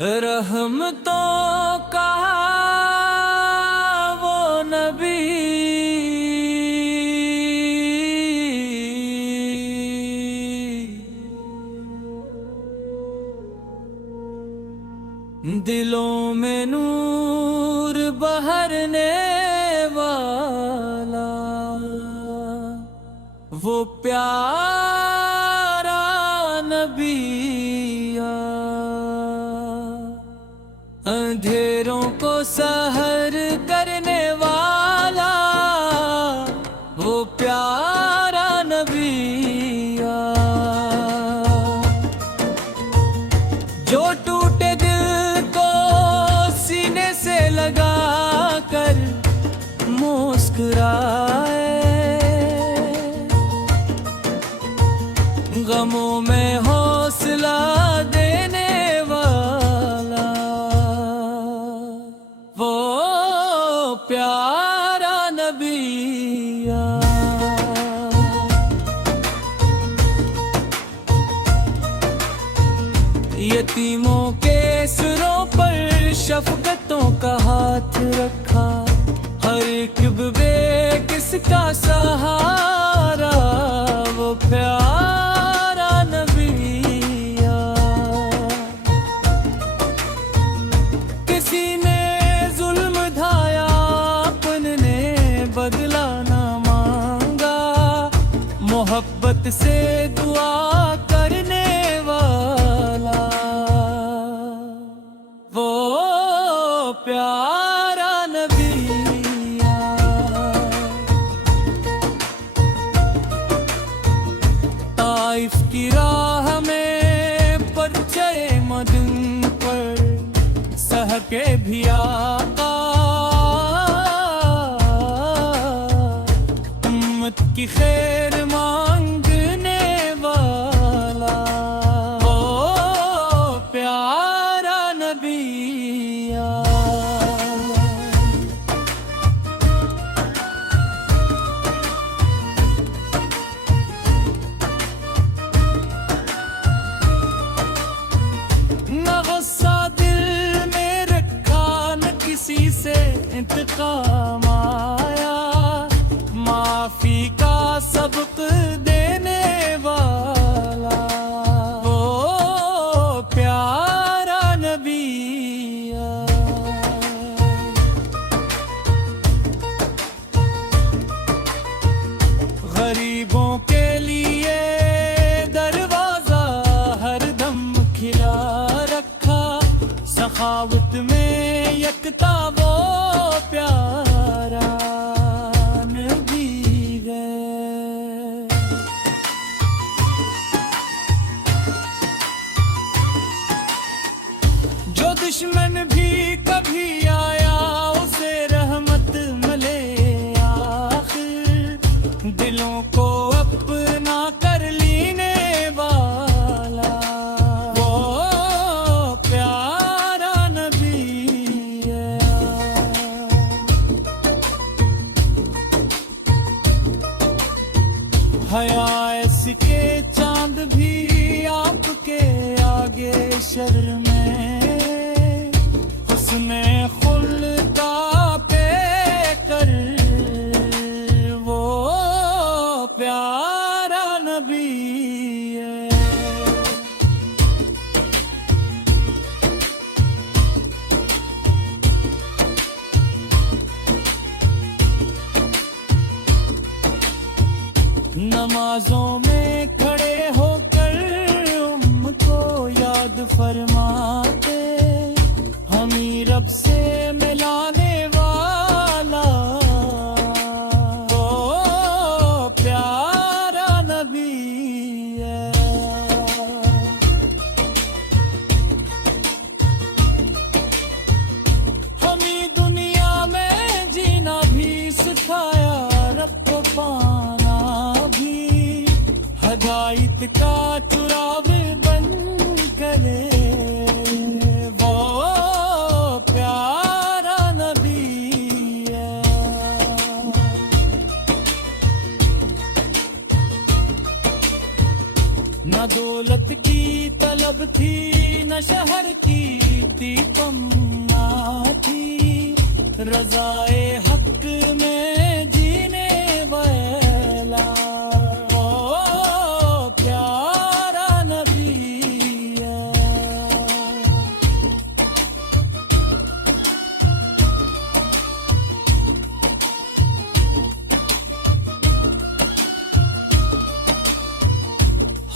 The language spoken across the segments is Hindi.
रहमतों का वो नबी, दिलों में नूर बहरने वाला वो प्यारा नबी, अंधेरों को सहर करने वाला वो प्यारा नबी, जो टूटे दिल को सीने से लगा कर मुस्कुराए, गमों में हौसला देने वाला वो प्यारा नबी। यतीमों के सिरों पर शफकतों का हाथ रखा, हर एक बेकिसका सहारा वो प्यारा नबी। किसी ने जुल्म ढाया अपने बदला ना मांगा, मोहब्बत से दुआ करने वाला वो प्यारा नबी। ताइफ की राह में परचय मदीन पर सहके भी आका, उम्मत की खैर मांगने वाला ओ प्यारा नबी। न गुस्सा दिल में रखा, न किसी से इंतकाम आया, माफी का सबक देने वाला वो प्यारा नबी। गरीबों के लिए दरवाजा हरदम खिला रखा, सखावत में यकता वो प्यारा नबी है। जो दुश्मन भी कभी आया उसे रहमत मिले आखिर, दिलों को अपना कर लेने वाला वो प्यारा नबी है। हया इसके चांद भी आपके आगे शर्मे, हुस्ने खुल्का पे कर वो प्यारा नबी है। नमाजों में खड़े होकर उम्मको याद फरमाते, हमी रब से मिलाने वाला वो प्यारा नबी है। हमी दुनिया में जीना भी सिखाया, रब को पाना भी, हदायत का चुरावे बन करे वो प्यारा नबी है। न दौलत की तलब थी, न शहर की रजाए हक में जीने वाला ओ प्यारा नबी है।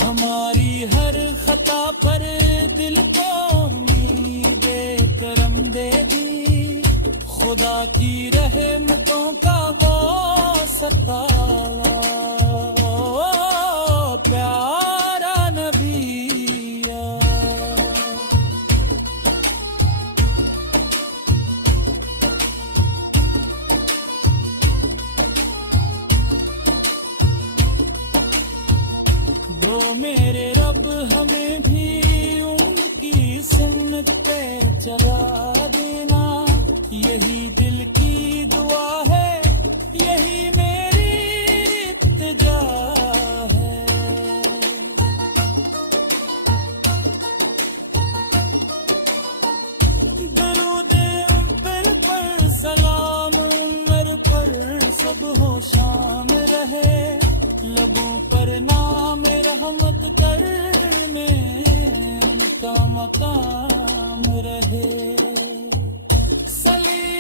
हमारी हर खता पर दिल को उम्मीद करम देगी, खुदा की रहमतों का वो सतावा ओ प्यारा नबी है। दो मेरे रब हमें भी उनकी सुन्नत पे चला देना, यही दिल की दुआ है, यही मेरी इल्तिजा है। दरूद उम्र पर सलाम उम्र पर सब हो शाम रहे, लबों पर नाम रहमत कर में उनका मकाम रहे। सली